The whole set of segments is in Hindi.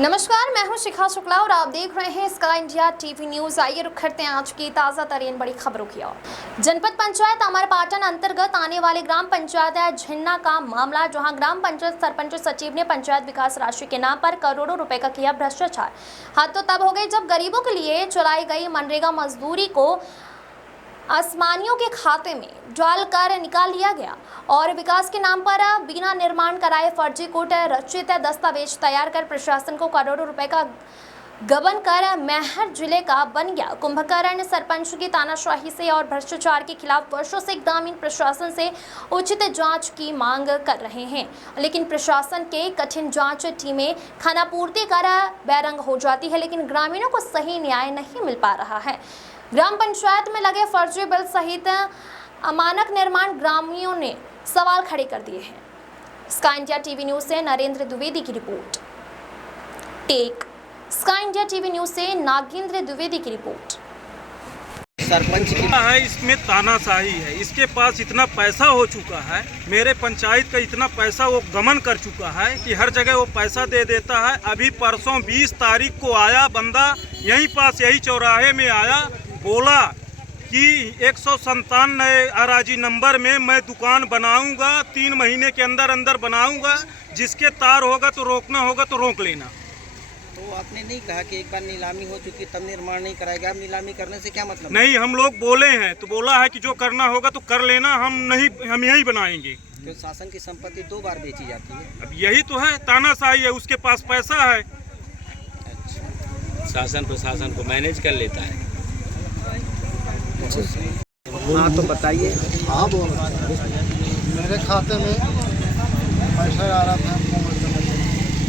नमस्कार, मैं हूं शिखा शुक्ला और आप देख रहे हैं स्काई इंडिया टीवी न्यूज। आइए रुक करते हैं आज की ताज़ा तरीन बड़ी खबरों की ओर। जनपद पंचायत अमरपाटन अंतर्गत आने वाले ग्राम पंचायत झिन्ना का मामला, जहां ग्राम पंचायत सरपंच सचिव ने पंचायत विकास राशि के नाम पर करोड़ों रुपए का किया भ्रष्टाचार। हद तो तब हो गई जब गरीबों के लिए चलाई गई मनरेगा मजदूरी को आसमानियों के खाते में डालकर निकाल लिया गया और विकास के नाम पर बिना निर्माण कराए फर्जी कोट रचित दस्तावेज तैयार कर प्रशासन को करोड़ों रुपए का गबन कर मैहर जिले का बन गया। कुंभकर्ण सरपंच की तानाशाही से और भ्रष्टाचार के खिलाफ वर्षों से ग्रामीण प्रशासन से उचित जांच की मांग कर रहे हैं, लेकिन प्रशासन के कठिन जांच टीमें खानापूर्ति कर बैरंग हो जाती है, लेकिन ग्रामीणों को सही न्याय नहीं मिल पा रहा है। ग्राम पंचायत में लगे फर्जी बिल सहित अमानक निर्माण ग्रामीणों ने सवाल खड़े कर दिए हैं। स्काई इंडिया टीवी न्यूज से नरेंद्र द्विवेदी की रिपोर्ट। टेक स्काई इंडिया टीवी न्यूज से नागेंद्र द्विवेदी की रिपोर्ट। सरपंच है, इसमें तानाशाही है। इसके पास इतना पैसा हो चुका है, मेरे पंचायत का इतना पैसा वो गमन कर चुका है कि हर जगह वो पैसा दे देता है। अभी परसों 20 तारीख को आया बंदा, यहीं पास यही चौराहे में आया, बोला कि 197 अराजी नंबर में मैं दुकान बनाऊंगा, 3 महीने के अंदर अंदर बनाऊंगा, जिसके तार होगा तो रोकना होगा तो रोक लेना। तो आपने नहीं कहा कि एक बार नीलामी हो चुकी तब निर्माण नहीं कराएगा? अब नीलामी करने से क्या मतलब? नहीं, हम लोग बोले हैं तो बोला है कि जो करना होगा तो कर लेना, हम यही बनाएंगे। तो शासन की संपत्ति 2 बार बेची जाती है। अब यही तो है, तानाशाही है, उसके पास पैसा है। अच्छा, शासन प्रशासन को मैनेज कर लेता है। हाँ तो बताइए। हाँ बोल, मेरे खाते में पैसा आ रहा था,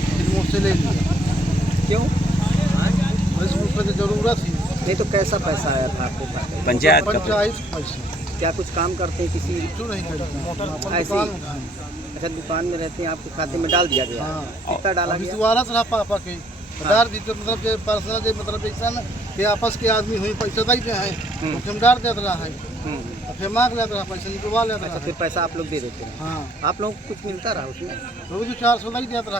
फिर मुझसे ले लिया। क्यों? बस रुपये की जरूरत थी। नहीं तो कैसा पैसा आया था आपके पास? पंचायत का पैसा। क्या कुछ काम करते हैं किसी? क्यों नहीं करते? ऐसे ही? अच्छा, दुकान में रहते हैं, आपके खाते में डाल दिया गया? हाँ। कितना डाला गया? दोबारा से पापा के डाल दी, मतलब के पर्सनल के मतलब ऐसा ना कि आपस के आदमी हुई पैसा दे हैं, तो हम डाल देता रहा है, फिर मांग लेता रहा, पैसा निकलवा लेता रहा। फिर पैसा आप लोग दे देते हैं? हाँ। आप लोगों को कुछ मिलता रहा उसमें? रोज 400 नहीं देता रहा।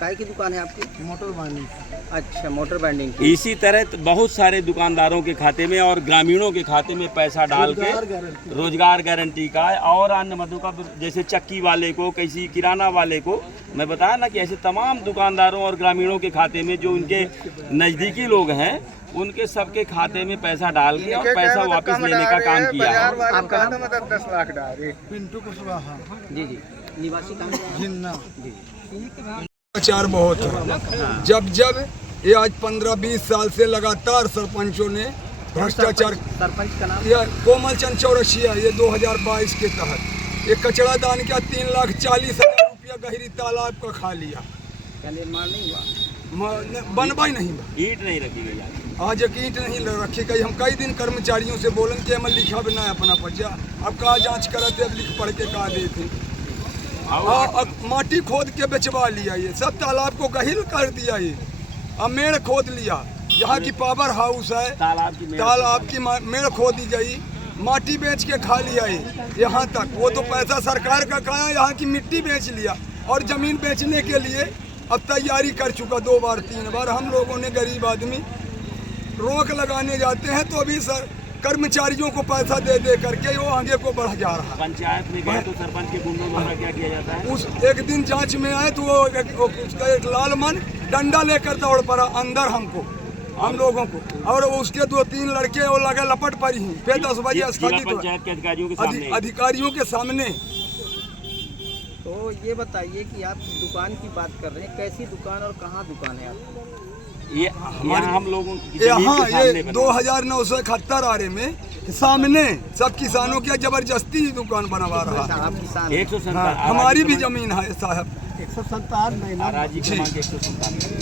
काय की दुकान है आपकी? Motor binding. अच्छा, मोटर बाइंडिंग की। इसी तरह बहुत सारे दुकानदारों के खाते में और ग्रामीणों के खाते में पैसा डाल के रोजगार गारंटी का और अन्य मदों का, जैसे चक्की वाले को, किसी किराना वाले को, मैं बताया ना कि ऐसे तमाम दुकानदारों और ग्रामीणों के खाते में जो उनके नज़दीकी लोग हैं उनके सबके खाते में पैसा डाल के और पैसा वापस लेने का काम किया है। आपका नाम? 10 लाख पिंटू कुशवाहा। जी जी, निवासी कहाँ है? जिन्ना। भ्रष्टाचार बहुत है। जब ये आज 15-20 साल से लगातार सरपंचों ने भ्रष्टाचार। सरपंच का नाम? यह कोमल चंद चौरसिया, ये 2022 के तहत एक कचरा दान किया, 3,40,000 रुपया गहरी तालाब का खा लिया। क्या निर्माण नहीं हुआ? बनवा ही नहीं, ईंट नहीं रखी गई। आज एक ईंट नहीं रखी गई। हम कई दिन कर्मचारियों से बोलन कि हमें लिखा भी ना अपना पर्चा, अब कहा जांच कराते, अब लिख पढ़ के कहा देते। माटी खोद के बेचवा लिया, ये सब तालाब को गहिल कर दिया। ये अब मेड़ खोद लिया, यहाँ की पावर हाउस है, तालाब की मेड़ खोदी गई, माटी बेच के खा लिया। ये यहाँ तक वो तो पैसा सरकार का खाया, यहाँ की मिट्टी बेच लिया और जमीन बेचने के लिए अब तैयारी कर चुका 2 बार 3 बार। हम लोगों ने गरीब आदमी रोक लगाने जाते हैं तो अभी सर कर्मचारियों को पैसा दे करके वो आगे को बढ़ जा रहा है। पंचायत में गए तो सरपंच के गुंडों द्वारा क्या किया जाता है? उस एक दिन जांच में आए तो वो उसका एक लाल मन डंडा लेकर दौड़ पड़ा अंदर हम लोगों को, और उसके 2-3 लड़के वो लगे लपट पर ही। फिर 10 बजे स्थगित पंचायत के अधिकारियों के सामने। तो ये बताइए कि आप दुकान की बात कर रहे हैं, कैसी दुकान और कहाँ दुकान है आपकी? ये हम लोगों यहाँ ये 2,971 आरे में सामने सब किसानों की जबरदस्ती दुकान बनवा रहा है। आप किसान? 157 हमारी भी जमीन है साहब। 157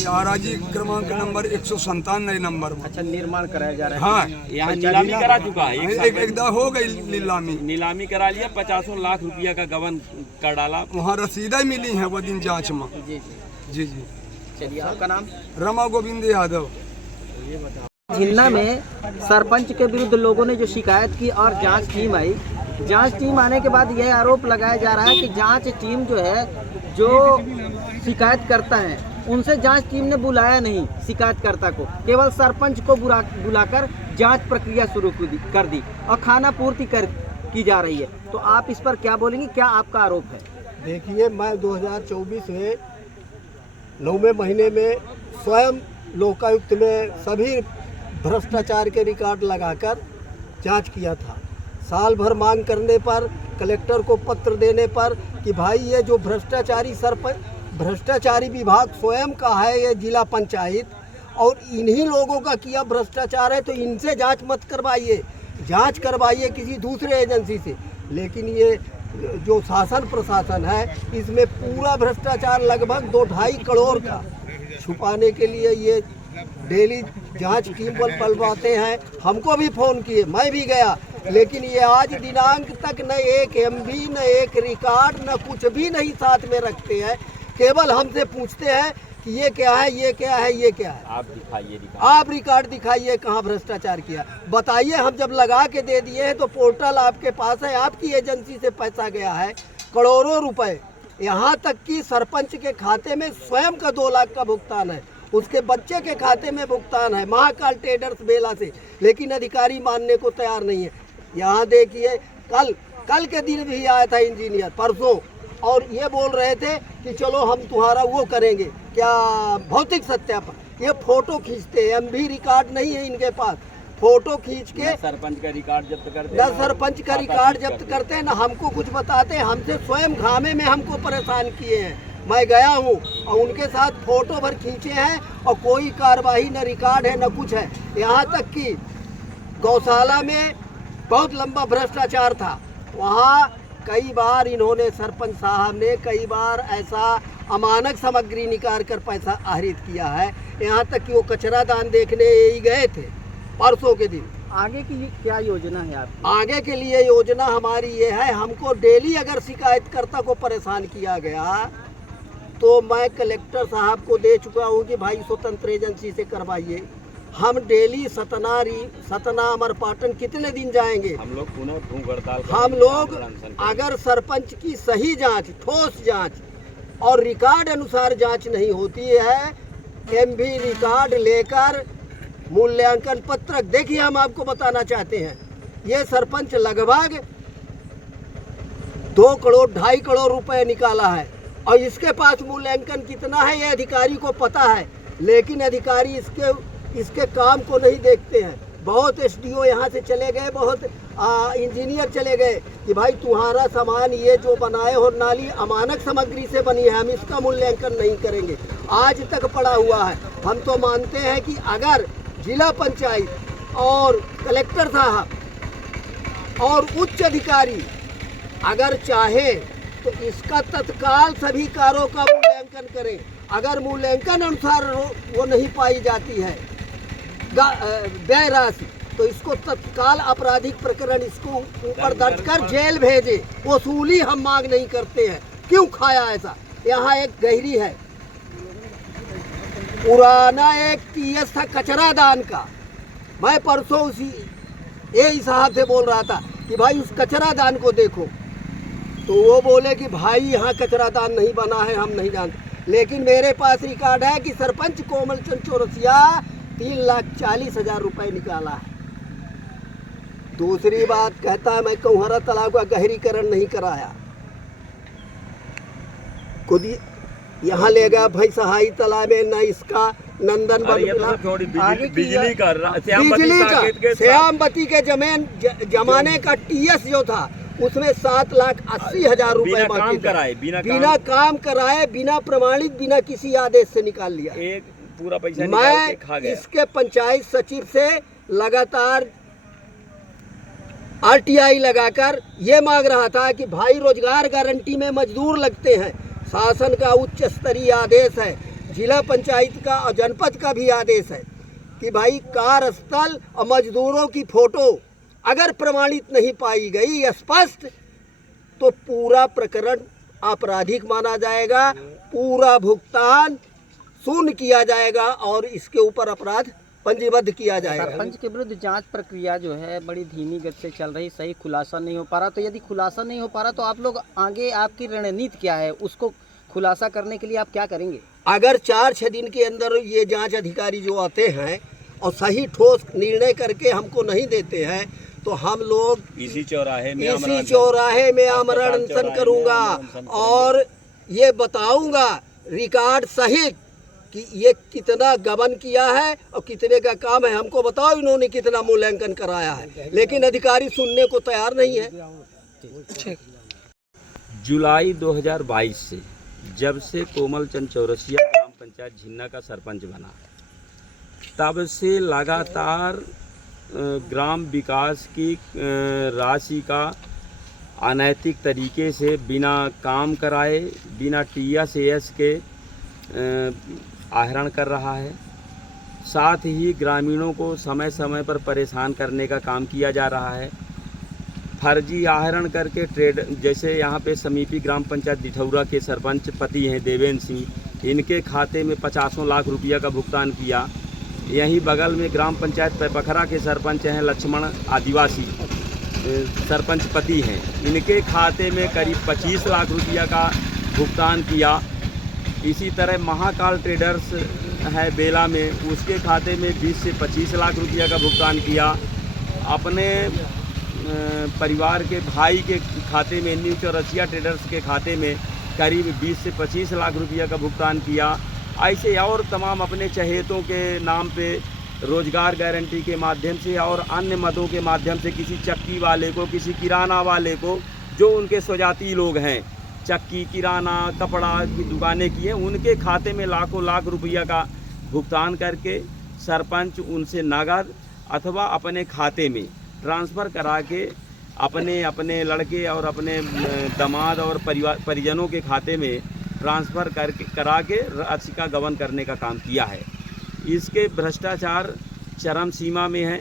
आराजी क्रमांक नंबर 197 नंबर में। अच्छा, निर्माण कराया जा रहा है? हाँ, यहाँ नीलामी करा चुका है। एक हो गई नीलामी करा लिया, 50 लाख रुपया का गबन कर डाला। वहाँ रसीदें मिली हैं वो दिन जांच में। जी जी जी। चलिए, आपका नाम? रमा गोविंद यादव। झिन्ना में सरपंच के विरुद्ध लोगों ने जो शिकायत की और जांच टीम आई, जांच टीम आने के बाद यह आरोप लगाया जा रहा है कि जांच टीम जो है, जो शिकायत करता है उनसे जांच टीम ने बुलाया नहीं शिकायतकर्ता को, केवल सरपंच को बुलाकर जांच प्रक्रिया शुरू कर दी और खाना पूर्ति की जा रही है। तो आप इस पर क्या बोलेंगे, क्या आपका आरोप है? देखिए, मैं 2024 में 9वें महीने में स्वयं लोकायुक्त में सभी भ्रष्टाचार के रिकॉर्ड लगाकर जांच किया था। साल भर मांग करने पर, कलेक्टर को पत्र देने पर कि भाई ये जो भ्रष्टाचारी विभाग स्वयं का है, ये जिला पंचायत, और इन्हीं लोगों का किया भ्रष्टाचार है, तो इनसे जांच मत करवाइए, जांच करवाइए किसी दूसरे एजेंसी से। लेकिन ये जो शासन प्रशासन है, इसमें पूरा भ्रष्टाचार लगभग 2-2.5 करोड़ का छुपाने के लिए ये डेली जांच टीम बुलवाते हैं। हमको भी फ़ोन किए, मैं भी गया, लेकिन ये आज दिनांक तक न एक MB, न एक रिकॉर्ड, न कुछ भी नहीं साथ में रखते हैं। केवल हमसे पूछते हैं कि ये क्या है, ये क्या है, ये क्या है। आप दिखाइए, आप रिकॉर्ड दिखाइए कहाँ भ्रष्टाचार किया, बताइए। हम जब लगा के दे दिए हैं तो पोर्टल आपके पास है, आपकी एजेंसी से पैसा गया है करोड़ों रुपए, यहाँ तक कि सरपंच के खाते में स्वयं का 2 लाख का भुगतान है, उसके बच्चे के खाते में भुगतान है महाकाल ट्रेडर्स बेला से, लेकिन अधिकारी मानने को तैयार नहीं है। यहाँ देखिए, कल के दिन भी आया था इंजीनियर, परसों, और ये बोल रहे थे कि चलो हम तुम्हारा वो करेंगे, क्या भौतिक सत्यापन। ये फोटो खींचते हैं, MB रिकॉर्ड नहीं है इनके पास, फोटो खींच के सरपंच का रिकॉर्ड जब्त करते हैं, सरपंच का रिकॉर्ड जब्त करते हैं, ना हमको कुछ बताते हैं। हमसे स्वयं घामे में हमको परेशान किए हैं। मैं गया हूँ और उनके साथ फोटो भर खींचे हैं और कोई कार्रवाई, न रिकॉर्ड है, न कुछ है। यहाँ तक कि गौशाला में बहुत लंबा भ्रष्टाचार था, वहाँ कई बार इन्होंने, सरपंच साहब ने कई बार ऐसा अमानक सामग्री निकाल कर पैसा आहरित किया है। यहाँ तक कि वो कचरा दान देखने ही गए थे परसों के दिन। आगे की क्या योजना है आपकी? आगे के लिए योजना हमारी ये है, हमको डेली अगर शिकायतकर्ता को परेशान किया गया तो मैं कलेक्टर साहब को दे चुका हूँ कि भाई स्वतंत्र एजेंसी से करवाइए। हम डेली सतना अमरपाटन कितने दिन जाएंगे? हम लोग पुनः भूख हड़ताल, हम लोग अगर सरपंच की सही जांच, ठोस जांच और रिकॉर्ड अनुसार जांच नहीं होती है, MB रिकॉर्ड लेकर मूल्यांकन पत्रक, देखिए हम आपको बताना चाहते हैं, ये सरपंच लगभग 2 करोड़ 2.5 करोड़ रुपए निकाला है और इसके पास मूल्यांकन कितना है ये अधिकारी को पता है, लेकिन अधिकारी इसके काम को नहीं देखते हैं। बहुत SDO यहाँ से चले गए, बहुत इंजीनियर चले गए कि भाई तुम्हारा सामान ये जो बनाए हो नाली अमानक सामग्री से बनी है, हम इसका मूल्यांकन नहीं करेंगे। आज तक पड़ा हुआ है। हम तो मानते हैं कि अगर जिला पंचायत और कलेक्टर साहब और उच्च अधिकारी अगर चाहे तो इसका तत्काल सभी कार्यों का मूल्यांकन करें। अगर मूल्यांकन अनुसार वो नहीं पाई जाती है व्यय राशि, तो इसको तत्काल आपराधिक प्रकरण इसको ऊपर दर्ज कर जेल भेजे। वसूली हम मांग नहीं करते हैं। क्यों खाया ऐसा? यहाँ एक गहरी है, पुराना एक TS था कचरा दान का। मैं परसों उसी साहब से बोल रहा था कि भाई उस कचरा दान को देखो, तो वो बोले कि भाई यहाँ कचरा दान नहीं बना है, हम नहीं जानते। लेकिन मेरे पास रिकॉर्ड है कि सरपंच कोमल चंद चौरसिया 3,40,000 रुपए निकाला है। दूसरी बात कहता है मैं कुम्हारा तालाब का गहरीकरण नहीं कराया, खुद यहाँ ले गया भाई सहाई तालाब में, न इसका नंदन बिजली का श्यामबती के जमाने का TS जो था उसमें 7,80,000 रुपए बाकी बिना काम कराए, बिना प्रमाणित, बिना किसी आदेश से निकाल लिया। एक पूरा पैसा मैं खा गया। इसके पंचायत सचिव से लगातार RTI लगाकर ये मांग रहा था कि भाई रोजगार गारंटी में मजदूर लगते हैं, शासन का उच्च स्तरीय आदेश है, जिला पंचायत का और जनपद का भी आदेश है कि भाई कार्यस्थल और मजदूरों की फोटो अगर प्रमाणित नहीं पाई गई स्पष्ट, तो पूरा प्रकरण आपराधिक माना जाएगा, पूरा भुगतान शून्य किया जाएगा और इसके ऊपर अपराध पंजीबद्ध किया जाएगा। सरपंच के विरुद्ध जांच प्रक्रिया जो है बड़ी धीमी गति से चल रही, सही खुलासा नहीं हो पा रहा। तो यदि खुलासा नहीं हो पा रहा तो आप लोग आगे, आपकी रणनीति क्या है, उसको खुलासा करने के लिए आप क्या करेंगे? अगर 4-6 दिन के अंदर ये जांच अधिकारी जो आते हैं और सही ठोस निर्णय करके हमको नहीं देते हैं तो हम लोग इसी चौराहे में आमरण अनशन करूंगा और ये बताऊंगा रिकॉर्ड सहित कि ये कितना गबन किया है और कितने का काम है। हमको बताओ इन्होंने कितना मूल्यांकन कराया है, लेकिन अधिकारी सुनने को तैयार नहीं है। जुलाई 2022 से जब से कोमल चंद चौरसिया ग्राम पंचायत झिन्ना का सरपंच बना, तब से लगातार ग्राम विकास की राशि का अनैतिक तरीके से बिना काम कराए, बिना TS के आहरण कर रहा है। साथ ही ग्रामीणों को समय समय पर परेशान करने का काम किया जा रहा है। फर्जी आहरण करके ट्रेड, जैसे यहाँ पे समीपी ग्राम पंचायत दिठौरा के सरपंच पति हैं देवेंद्र सिंह, इनके खाते में 50 लाख रुपया का भुगतान किया। यहीं बगल में ग्राम पंचायत पैपखरा के सरपंच हैं लक्ष्मण आदिवासी सरपंच पति हैं, इनके खाते में करीब 25 लाख रुपया का भुगतान किया। इसी तरह महाकाल ट्रेडर्स है बेला में, उसके खाते में 20 से 25 लाख रुपया का भुगतान किया। अपने परिवार के भाई के खाते में न्यू चौरसिया ट्रेडर्स के खाते में करीब 20 से 25 लाख रुपया का भुगतान किया। ऐसे और तमाम अपने चहेतों के नाम पे रोजगार गारंटी के माध्यम से और अन्य मदों के माध्यम से किसी चक्की वाले को, किसी किराना वाले को, जो उनके स्वजाती लोग हैं, चक्की, किराना, कपड़ा की दुकानें की हैं, उनके खाते में लाखों लाख रुपया का भुगतान करके सरपंच उनसे नगद अथवा अपने खाते में ट्रांसफ़र करा के अपने लड़के और अपने दामाद और परिजनों के खाते में ट्रांसफ़र करा के राशि का गबन करने का काम किया है। इसके भ्रष्टाचार चरम सीमा में है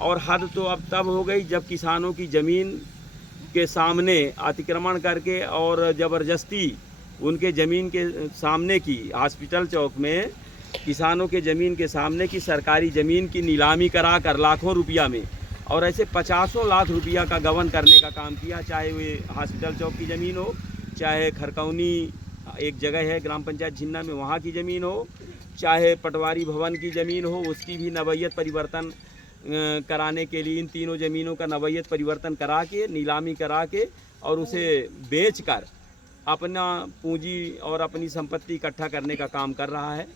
और हद तो अब तब हो गई जब किसानों की ज़मीन के सामने अतिक्रमण करके और ज़बरदस्ती उनके ज़मीन के सामने की हॉस्पिटल चौक में किसानों के ज़मीन के सामने की सरकारी ज़मीन की नीलामी करा कर लाखों रुपया में और ऐसे 50 लाख रुपया का गबन करने का काम किया। चाहे वो हॉस्पिटल चौक की ज़मीन हो, चाहे खरकौनी एक जगह है ग्राम पंचायत झिन्ना में, वहाँ की ज़मीन हो, चाहे पटवारी भवन की ज़मीन हो, उसकी भी नवैयत परिवर्तन कराने के लिए इन तीनों ज़मीनों का नवैयत परिवर्तन करा के, नीलामी करा के और उसे बेचकर अपना पूंजी और अपनी संपत्ति इकट्ठा करने का काम कर रहा है।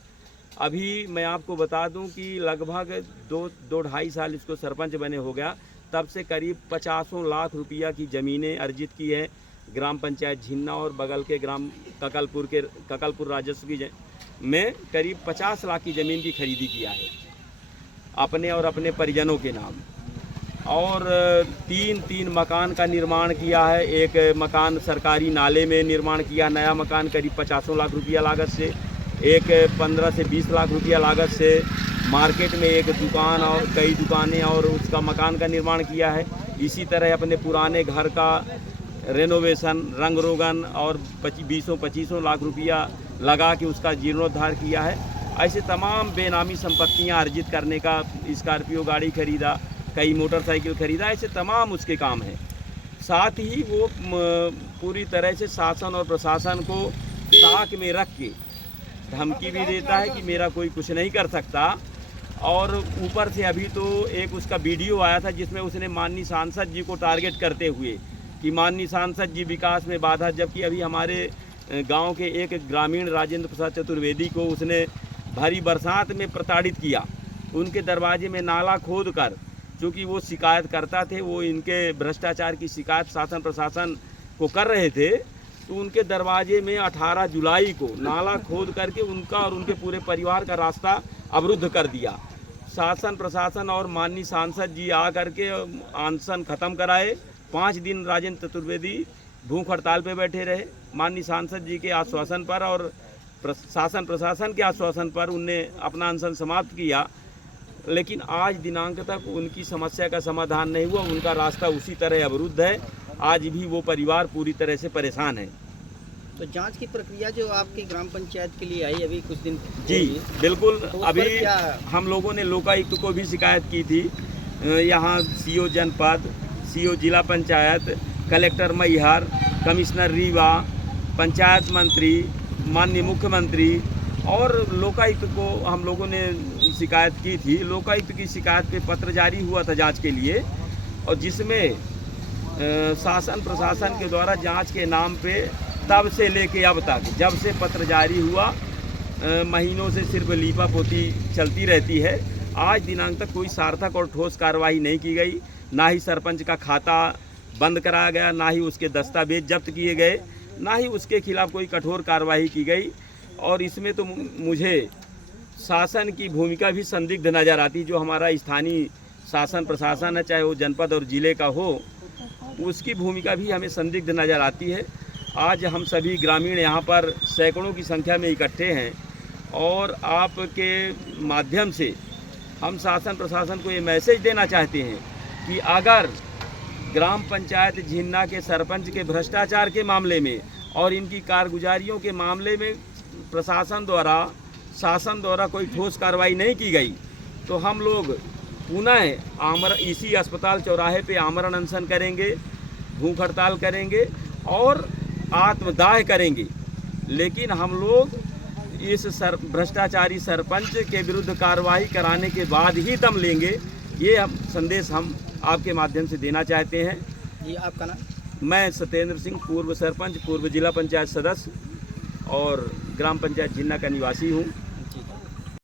अभी मैं आपको बता दूं कि लगभग 2-2.5 साल इसको सरपंच बने हो गया, तब से करीब 50 लाख रुपया की ज़मीनें अर्जित की है ग्राम पंचायत झिन्ना और बगल के ग्राम ककलपुर राजस्व की में करीब 50 लाख की ज़मीन की खरीदी किया है अपने और अपने परिजनों के नाम, और 3 मकान का निर्माण किया है। एक मकान सरकारी नाले में निर्माण किया, नया मकान करीब 50 लाख रुपया लागत से, एक 15 से 20 लाख रुपया लागत से, मार्केट में एक दुकान और कई दुकानें और उसका मकान का निर्माण किया है। इसी तरह अपने पुराने घर का रेनोवेशन, रंग रोगन और 20-25 लाख रुपया लगा के उसका जीर्णोद्धार किया है। ऐसे तमाम बेनामी संपत्तियां अर्जित करने का, स्कॉर्पियो गाड़ी खरीदा, कई मोटरसाइकिल खरीदा, ऐसे तमाम उसके काम हैं। साथ ही वो पूरी तरह से शासन और प्रशासन को ताक में रख के धमकी भी देता है कि मेरा कोई कुछ नहीं कर सकता। और ऊपर से अभी तो एक उसका वीडियो आया था जिसमें उसने माननीय सांसद जी को टारगेट करते हुए कि माननीय सांसद जी विकास में बाधा, जबकि अभी हमारे गांव के एक ग्रामीण राजेंद्र प्रसाद चतुर्वेदी को उसने भारी बरसात में प्रताड़ित किया। उनके दरवाजे में नाला खोद कर, चूँकि वो शिकायत करता थे, वो इनके भ्रष्टाचार की शिकायत शासन प्रशासन को कर रहे थे, तो उनके दरवाजे में 18 जुलाई को नाला खोद करके उनका और उनके पूरे परिवार का रास्ता अवरुद्ध कर दिया। शासन प्रशासन और माननीय सांसद जी आ करके अनशन ख़त्म कराए। 5 दिन राजेंद्र चतुर्वेदी भूख हड़ताल पे बैठे रहे। माननीय सांसद जी के आश्वासन पर और शासन प्रशासन के आश्वासन पर उनने अपना अनशन समाप्त किया, लेकिन आज दिनांक तक उनकी समस्या का समाधान नहीं हुआ। उनका रास्ता उसी तरह अवरुद्ध है। आज भी वो परिवार पूरी तरह से परेशान है। तो जांच की प्रक्रिया जो आपकी ग्राम पंचायत के लिए आई अभी कुछ दिन जी बिल्कुल, तो अभी हम लोगों ने लोकायुक्त को भी शिकायत की थी। यहाँ CO जनपद, CO जिला पंचायत, कलेक्टर मैहर, कमिश्नर रीवा, पंचायत मंत्री, माननीय मुख्यमंत्री और लोकायुक्त को हम लोगों ने शिकायत की थी। लोकायुक्त की शिकायत पे पत्र जारी हुआ था जांच के लिए, और जिसमें शासन प्रशासन के द्वारा जांच के नाम पे तब से लेके अब तक जब से पत्र जारी हुआ महीनों से सिर्फ लीपापोती चलती रहती है। आज दिनांक तक कोई सार्थक और ठोस कार्रवाई नहीं की गई। ना ही सरपंच का खाता बंद कराया गया, ना ही उसके दस्तावेज जब्त किए गए, ना ही उसके खिलाफ कोई कठोर कार्रवाई की गई। और इसमें तो मुझे शासन की भूमिका भी संदिग्ध नज़र आती। जो हमारा स्थानीय शासन प्रशासन है, चाहे वो जनपद और ज़िले का हो, उसकी भूमिका भी हमें संदिग्ध नज़र आती है। आज हम सभी ग्रामीण यहाँ पर सैकड़ों की संख्या में इकट्ठे हैं, और आपके माध्यम से हम शासन प्रशासन को ये मैसेज देना चाहते हैं कि अगर ग्राम पंचायत झिन्ना के सरपंच के भ्रष्टाचार के मामले में और इनकी कारगुजारियों के मामले में प्रशासन द्वारा शासन द्वारा कोई ठोस कार्रवाई नहीं की गई, तो हम लोग पुनः इसी अस्पताल चौराहे पे आमरण अनशन करेंगे, भूख हड़ताल करेंगे और आत्मदाह करेंगे। लेकिन हम लोग इस भ्रष्टाचारी सरपंच के विरुद्ध कार्रवाई कराने के बाद ही दम लेंगे। ये संदेश हम आपके माध्यम से देना चाहते हैं। जी, आपका नाम? मैं सत्येंद्र सिंह, पूर्व सरपंच, पूर्व जिला पंचायत सदस्य और ग्राम पंचायत झिन्ना का निवासी हूँ।